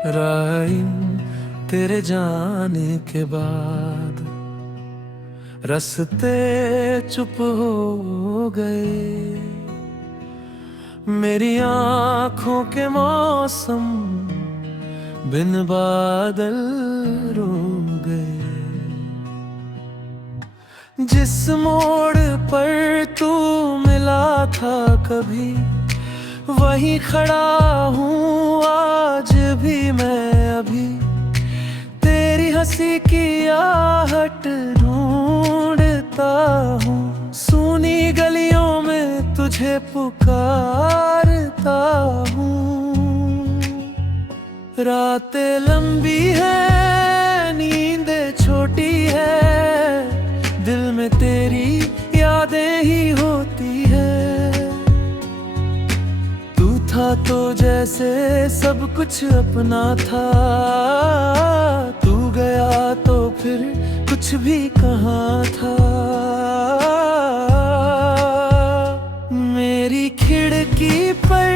राइन तेरे जाने के बाद रास्ते चुप हो गए, मेरी आंखों के मौसम बिन बादल रो गए। जिस मोड़ पर तू मिला था कभी, वहीं खड़ा हूँ आज भी मैं अभी। तेरी हंसी की आहट ढूंढता हूँ, सूनी गलियों में तुझे पुकारता हूँ। रातें लंबी है, नींदें छोटी है, दिल में तेरी यादें ही होती है। तू था तो जैसे सब कुछ अपना था, तू गया तो फिर कुछ भी कहाँ था। मेरी खिड़की पर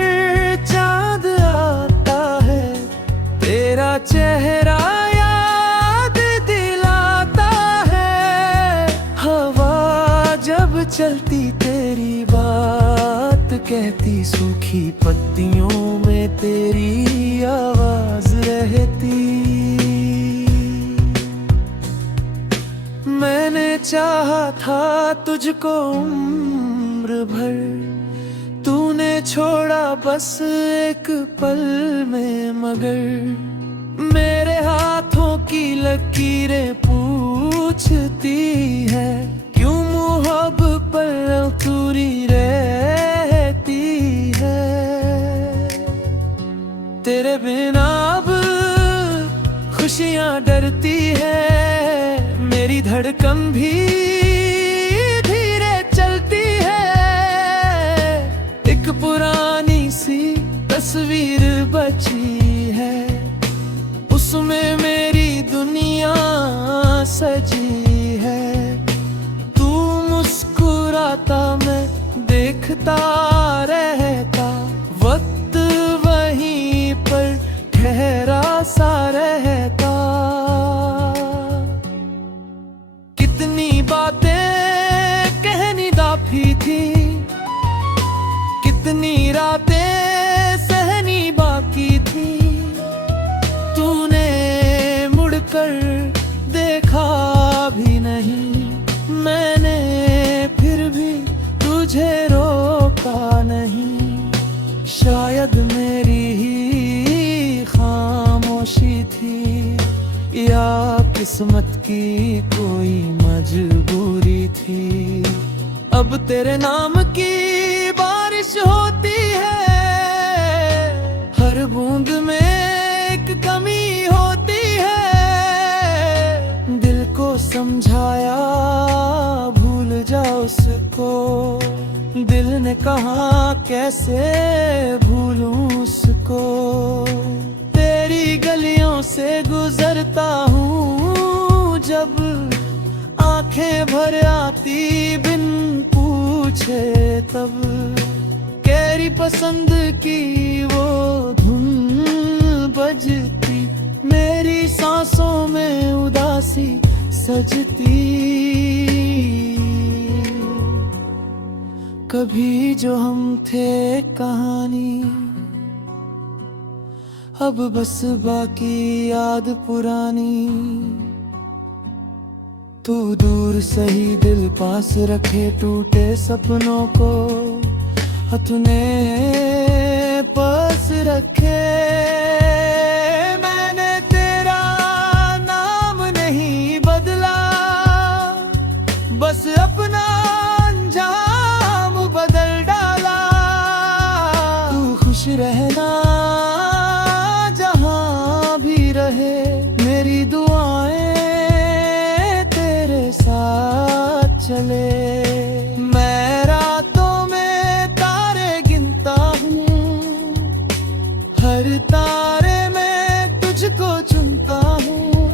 चांद आता है, तेरा चेहरा याद दिलाता है। हवा जब चलती तेरी बात कहती, सूखी पत्तियों में तेरी आवाज रहती। मैंने चाहा था तुझको उम्र भर, तूने छोड़ा बस एक पल में। मगर मेरे हाथों की लकीरें पूछती है, क्यों मोहब्बत पर अधूरी रहती है। तेरे बिना अब खुशियां डरती है, मेरी धड़कन भी धीरे चलती है। एक पुरानी सी तस्वीर बची है, उसमें मेरी दुनिया सजी है। तू मुस्कुराता मैं देखता रहता, वक्त वहीं पर ठहरा सा रहता। कितनी बातें कहनी दाफी थी, कितनी रातें सहनी बाकी थी। तूने मुड़कर देखा भी नहीं, मैंने फिर भी तुझे रोका नहीं। शायद मेरी ही खामोशी थी, या किस्मत की कोई मजबूरी थी। अब तेरे नाम की बारिश होती है, हर बूंद में एक कमी होती है। दिल को समझाया भूल जा उसको, दिल ने कहा कैसे भूलूं उसको। तेरी गलियों से गुजरता हूँ जब, आंखें भर आती बिन पूछे तब। तेरी पसंद की वो धुन बजती, मेरी सांसों में उदासी सजती। कभी जो हम थे कहानी, अब बस बाकी याद पुरानी। तू दूर सही दिल पास रखे टूटे सपनों को, तूने पास रखे। मैंने तेरा नाम नहीं बदला, बस अपना अंजाम बदल डाला। तू खुश रहना जहां भी रहे, मेरी दुआएं तेरे साथ चले। मैं रातों में तारे गिनता हूँ, हर तारे में तुझको चुनता हूँ।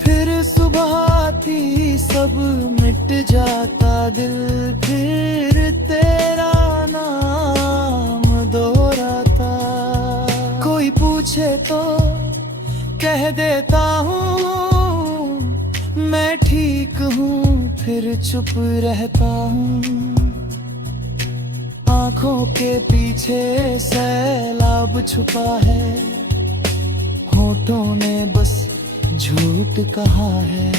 फिर सुबह आती सब मिट जाता दिल, फिर तेरा नाम दोहराता। कोई पूछ पूछे तो कह देता हूँ मैं ठीक हूँ, फिर चुप रहता हूँ। आंखों के पीछे सैलाब छुपा है, होठों ने बस झूठ कहा है।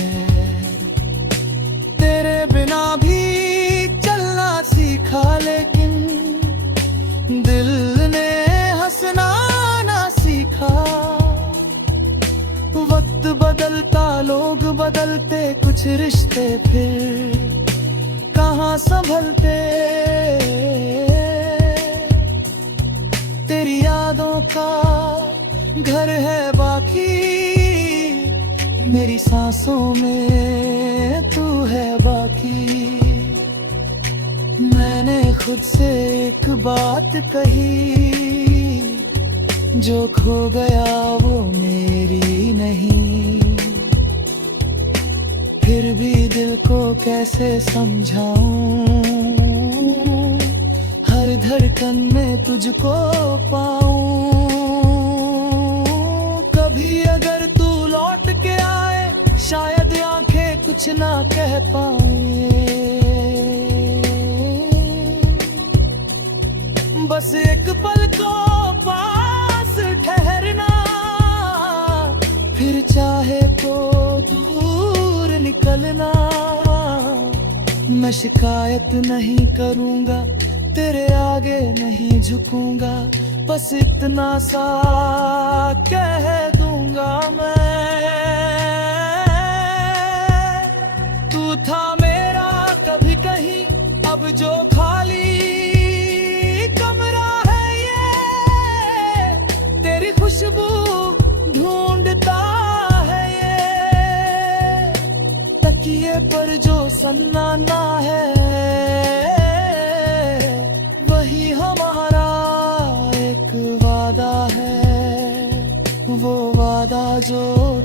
तेरे बिना भी चलना सीखा, लेकिन दिल ने हंसना ना सीखा। वक्त बदलता, लोग बदलते, कुछ रिश्ते फिर कहाँ संभलते। तेरी यादों का घर है बाकी, मेरी सांसों में तू है बाकी। मैंने खुद से एक बात कही, जो खो गया वो मेरी नहीं। फिर भी दिल को कैसे समझाऊं, हर धड़कन में तुझको पाऊं। कभी अगर तू लौट के आए, शायद आंखें कुछ ना कह पाए। बस एक पल को पास ठहरना, फिर चाहे तो दूर निकलना। मैं शिकायत नहीं करूंगा, तेरे आगे नहीं झुकूंगा, बस इतना सा कह दूंगा मैं। तू था मेरा कभी कहीं, अब जो खाली कमरा है ये, तेरी खुशबू ढूंढता है ये। तकिए पर जो सन्नाटा है, वही हमारा एक वादा है। वो वादा जो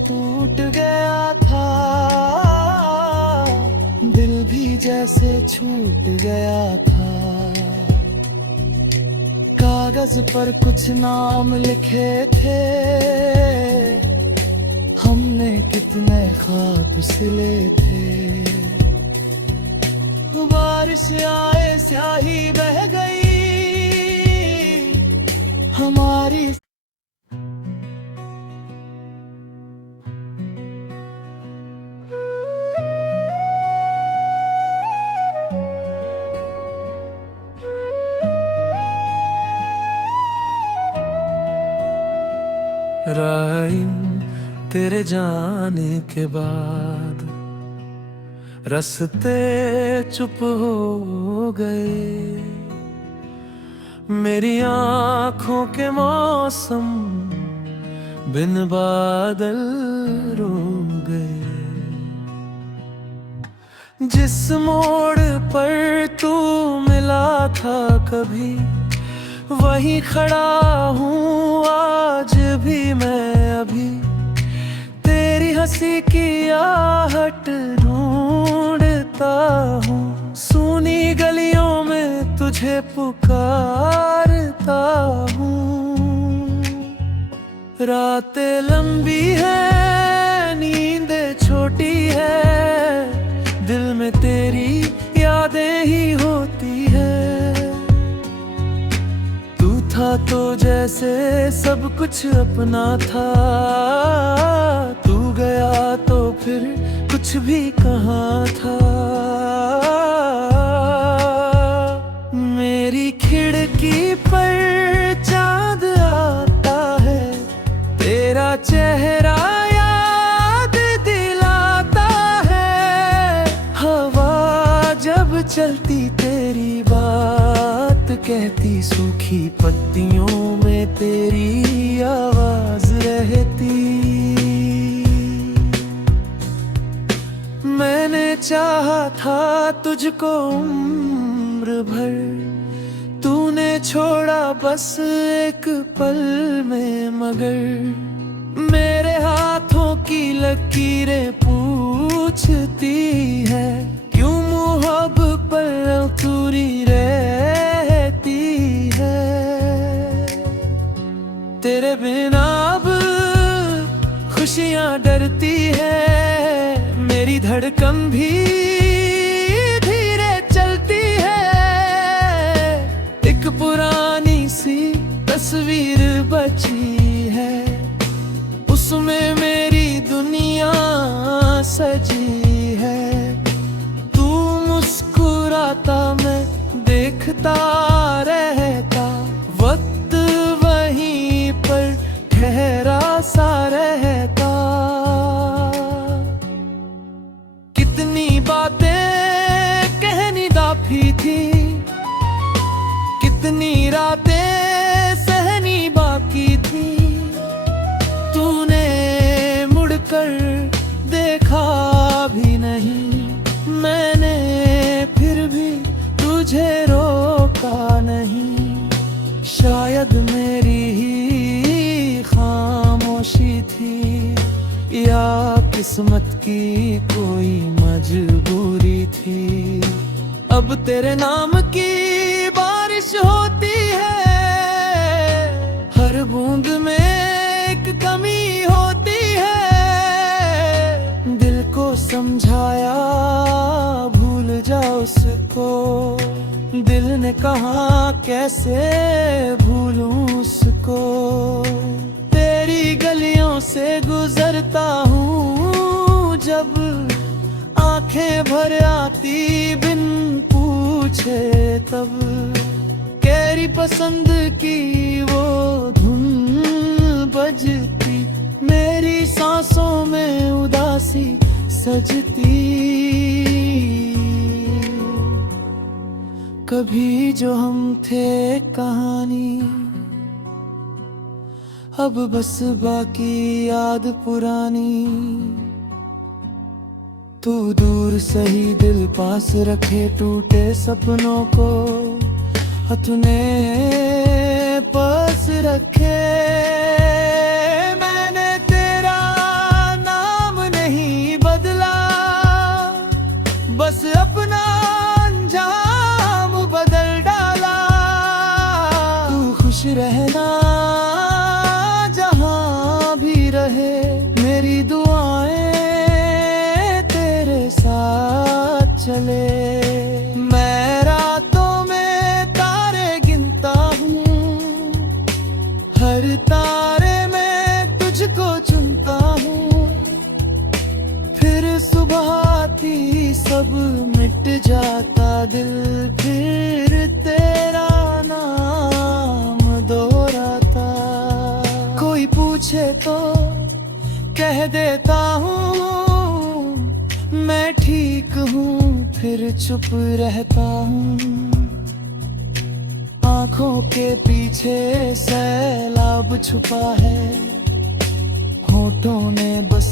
टूट गया था, दिल भी जैसे छूट गया था। कागज पर कुछ नाम लिखे थे, हमने कितने ख्वाब सिले थे। बारिश आए स्याही बह गई हमारी। राइन तेरे जाने के बाद रास्ते चुप हो गए, मेरी आँखों के मौसम बिन बादल रो गए। जिस मोड़ पर तू मिला था कभी, वहीं खड़ा हूँ आज भी मैं अभी। तेरी हंसी की आहट ढूंढता हूँ, सूनी गलियों में तुझे पुकारता हूँ। रातें लंबी है, नींदें छोटी है, दिल में तेरी यादें ही होती है। तू था तो जैसे सब कुछ अपना था, तू गया तो फिर कुछ भी कहाँ था। मेरी खिड़की पर चांद आता है, तेरा चेहरा याद दिलाता है। हवा जब चलती तेरी बात कहती, सूखी पत्तियों में तेरी आवाज रहती। मैंने चाहा था तुझको उम्र भर, तूने छोड़ा बस एक पल में। मगर मेरे हाथों की लकीरें पूछती है, क्यों मोहब्बत पर अधूरी रहती है। तेरे बिना खुशियाँ डरती है, मेरी धड़कन भी धीरे चलती है। एक पुरानी सी तस्वीर बची है, उसमें मेरी दुनिया सजी है। तू मुस्कुराता मैं देखता रहता, वक्त वहीं पर ठहरा सा रहता। कितनी बातें कहनी दाफी थी, कितनी रातें सहनी बाकी थी। तूने मुड़कर देखा भी नहीं, मैंने फिर भी तुझे रोका नहीं। शायद मेरी ही खामोशी थी, या किस्मत की कोई मजबूरी थी। अब तेरे नाम की बारिश होती है, हर बूंद में एक कमी होती है। दिल को समझाया भूल जा उसको, दिल ने कहा कैसे भूलूं उसको। तेरी गलियों से गुजरता हूँ जब, आंखें भर आती बिन पूछे तब। तेरी पसंद की वो धुन बजती, मेरी सांसों में उदासी सजती। कभी जो हम थे कहानी, अब बस बाकी याद पुरानी। तू दूर सही दिल पास रखे टूटे सपनों को, तूने पास रखे। मैंने तेरा नाम नहीं बदला, बस अपना अंजाम बदल डाला। तू खुश रहना जहां भी रहे, मेरी दुआएं तेरे साथ चले। मैं रातों में तारे गिनता हूँ, हर तारे में तुझको चुनता हूँ। फिर सुबह आती सब मिट जाता दिल, फिर तेरा नाम दोहराता। कोई पूछे तो कह देता हूँ मैं ठीक हूँ, फिर चुप रहता हूँ। आँखों के पीछे सैलाब छुपा है, होठों ने बस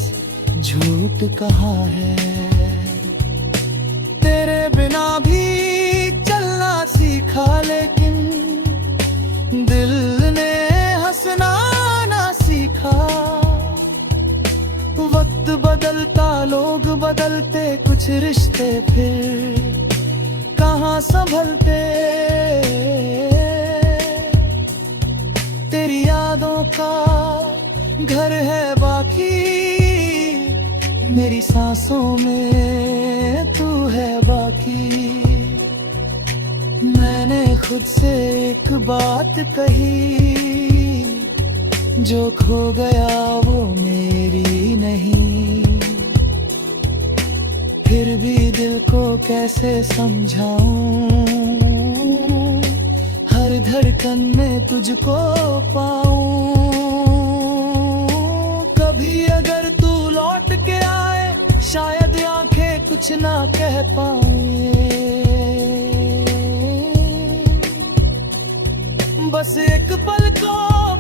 झूठ कहा है। तेरे बिना भी चलना सीखा, लेकिन दिल ने हंसना ना सीखा। वक्त बदलता, लोग बदलते, कुछ रिश्ते फिर कहाँ संभलते। तेरी यादों का घर है बाकी, मेरी सांसों में तू है बाकी। मैंने खुद से एक बात कही, जो खो गया वो मेरी नहीं। फिर भी दिल को कैसे समझाऊं, हर धड़कन में तुझको पाऊं। कभी अगर तू लौट के आए, शायद आंखें कुछ ना कह पाए। बस एक पल को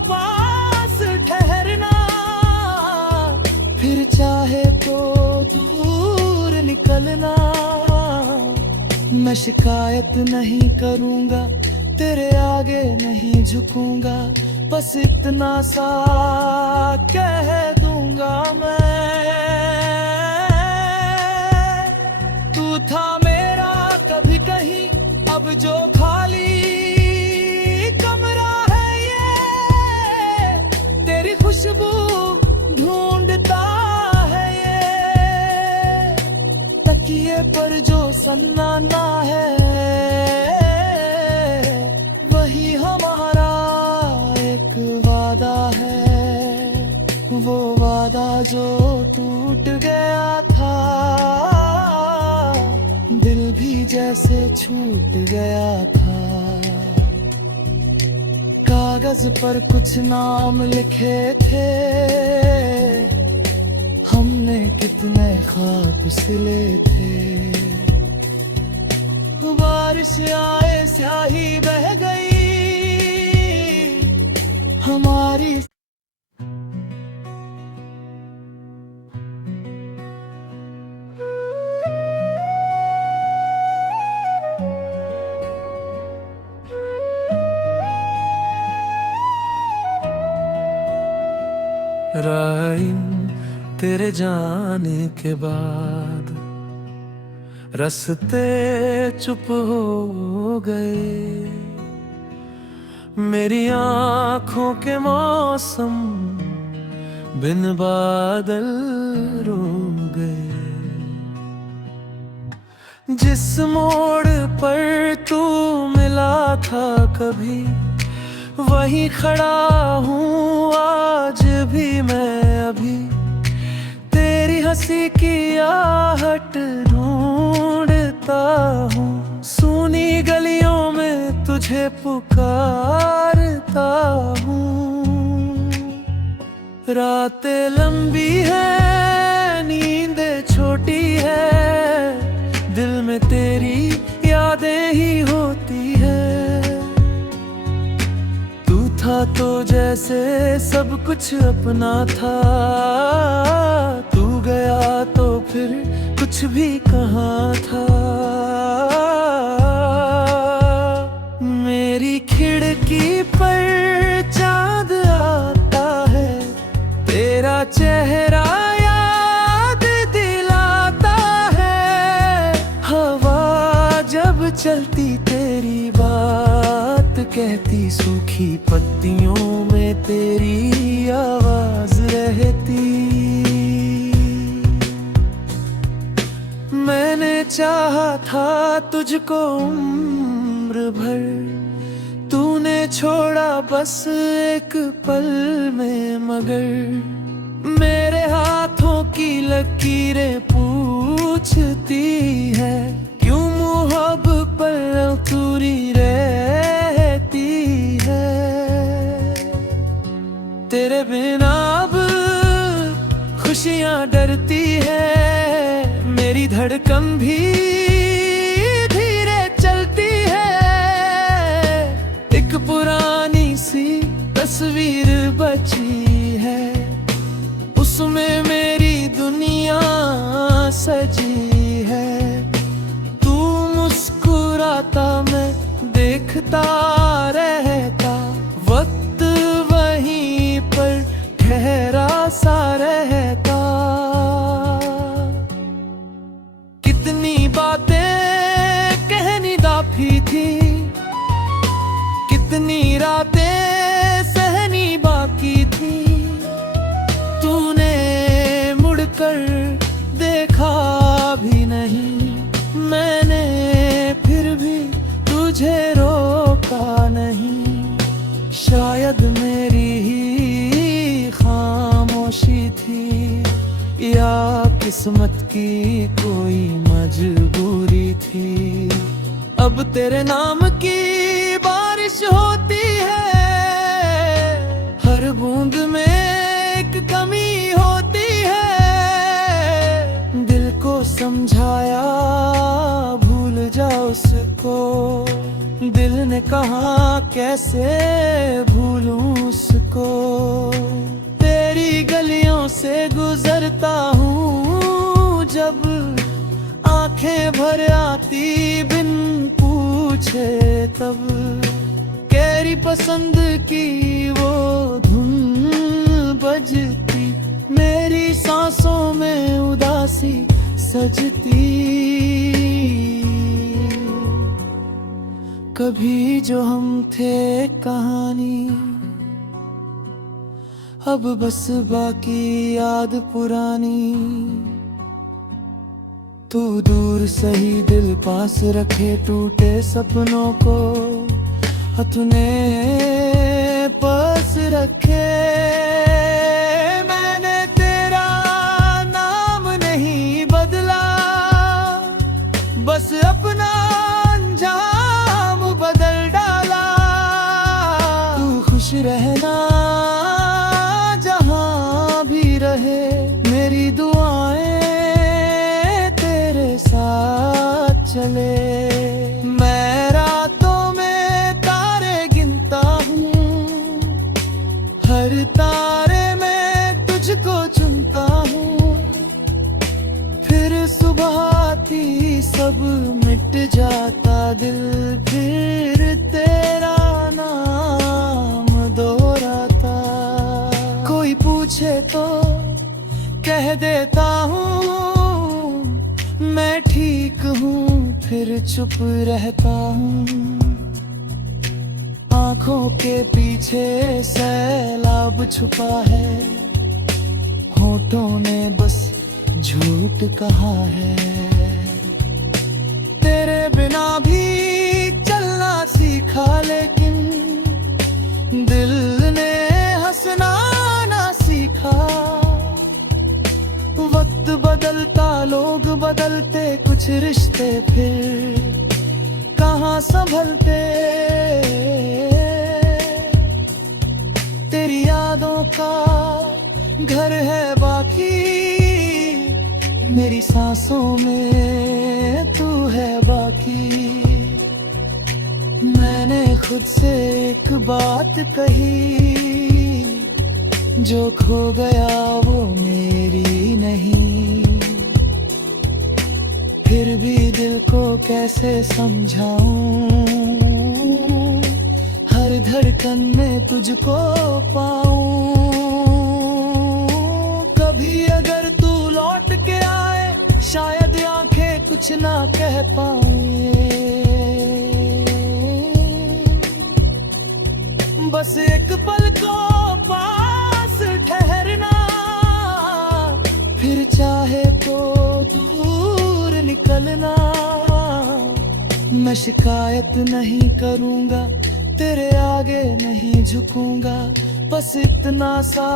पास ठहरना, फिर चाहे तो दूर निकलना। मैं शिकायत नहीं करूंगा, तेरे आगे नहीं झुकूंगा, बस इतना सा कह दूंगा मैं। तू था मेरा कभी कहीं, अब जो खाली कमरा है ये, तेरी खुशबू ढूंढता पर जो सन्नाटा है वही हमारा एक वादा है। वो वादा जो टूट गया था, दिल भी जैसे छूट गया था। कागज पर कुछ नाम लिखे थे, हमने कितने ख्वाब सिले थे। बारिश आए स्याही बह गई हमारी। राइन तेरे जाने के बाद रास्ते चुप हो गए, मेरी आंखों के मौसम बिन बादल रो गए। जिस मोड़ पर तू मिला था कभी, वहीं खड़ा हूँ आज भी मैं अभी। तेरी हंसी की आहट ढूंढता हूँ, सूनी गलियों में तुझे पुकारता हूँ। रातें लंबी है, नींदें छोटी है, दिल में तेरी यादें ही होती है। था तो जैसे सब कुछ अपना था, तू गया तो फिर कुछ भी कहाँ था। मेरी खिड़की पर चाँद आता है, तेरा चेहरा याद दिलाता है। हवा जब चलती तेरी बात कहती, सूखी पत्तियों में तेरी आवाज रहती। मैंने चाहा था तुझको उम्र भर, तूने छोड़ा बस एक पल में। मगर मेरे हाथों की लकीरें पूछती है, क्यों मोहब्बत पर अधूरी रहती है। तेरे बिना अब खुशियाँ डरती है, मेरी धड़कन भी धीरे चलती है। एक पुरानी सी तस्वीर बची है, उसमें मेरी दुनिया सजी है। तू मुस्कुराता मैं देखता रहता, वक्त वहीं पर ठहरा सा रहता। कितनी बातें कहनी दाफी थी, कितनी रातें सहनी बाकी थी। तूने मुड़कर देखा भी नहीं, मैंने फिर भी तुझे रोका नहीं। शायद मेरी ही खामोशी थी, या किस्मत की कोई मजबूरी थी। अब तेरे नाम की बारिश होती है, हर बूंद में एक कमी होती है। दिल को समझाया भूल जा उसको, दिल ने कहा कैसे भूलूं उसको। तेरी गलियों से गुजरता हूँ जब, आंखें भर आती बिन पूछे तब। तेरी पसंद की वो धुन बजती, मेरी सांसों में उदासी सजती। कभी जो हम थे कहानी, अब बस बाकी याद पुरानी। तू दूर सही दिल पास रखे टूटे सपनों को तूने पास रखे। मैंने तेरा नाम नहीं बदला, बस अपना अंजाम बदल डाला। तू खुश रहना जहां भी रहे, मेरी दुआएं तेरे साथ चले। मैं रातों में तारे गिनता हूँ, हर तारे में तुझको चुनता हूँ। फिर सुबह आती सब मिट जाता दिल, फिर तेरा नाम दोहराता। कोई पूछे तो कह देता हूँ मैं ठीक हूँ, फिर चुप रहता हूँ। आंखों के पीछे सैलाब छुपा है, होठों ने बस झूठ कहा है। तेरे बिना भी चलना सीखा, लेकिन दिल ने हंसना ना सीखा। वक्त बदलता, लोग बदलते, कुछ रिश्ते फिर कहाँ संभलते। तेरी यादों का घर है बाकी, मेरी सांसों में तू है बाकी। मैंने खुद से एक बात कही, जो खो गया वो मेरी नहीं। फिर भी दिल को कैसे समझाऊं, हर धड़कन में तुझको पाऊं। कभी अगर तू लौट के आए, शायद आंखें कुछ ना कह पाएं। बस एक पल को पास ठहरना, फिर चाहे तो दूर निकलना। मैं शिकायत नहीं करूंगा, तेरे आगे नहीं झुकूंगा, बस इतना सा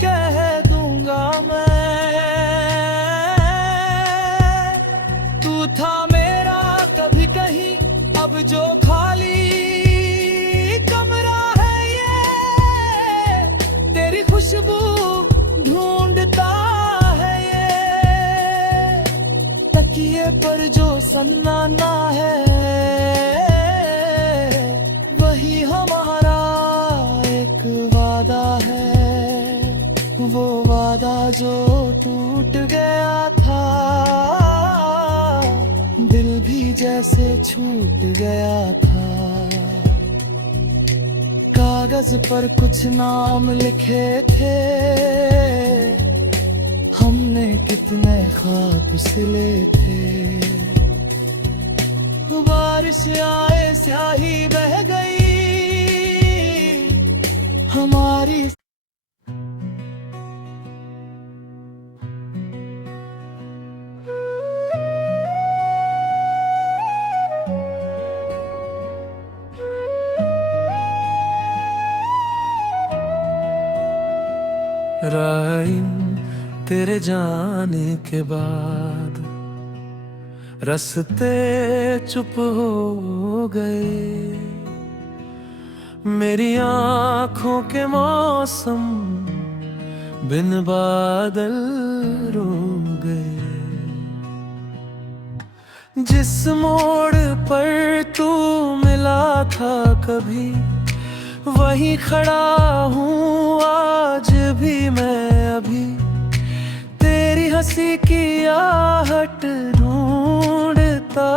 कह दूंगा मैं। तू था मेरा कभी कहीं, अब जो खाली कमरा है ये, तेरी खुशबू ढूंढता है ये। तकिए पर जो सन्नाटा है, वही हमारा एक वादा है। वो वादा जो टूट गया था, दिल भी जैसे छूट गया था। कागज पर कुछ नाम लिखे थे, हमने कितने ख्वाब सिले थे। बारिश आए स्याही बह गई हमारी। राइन तेरे जाने के बाद रास्ते चुप हो गए, मेरी आँखों के मौसम बिन बादल रो गए। जिस मोड़ पर तू मिला था कभी, वहीं खड़ा हूँ आज भी मैं अभी। तेरी हंसी की आहट ढूंढता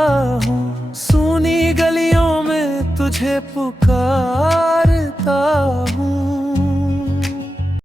हूँ, सूनी गलियों में तुझे पुकारता हूँ।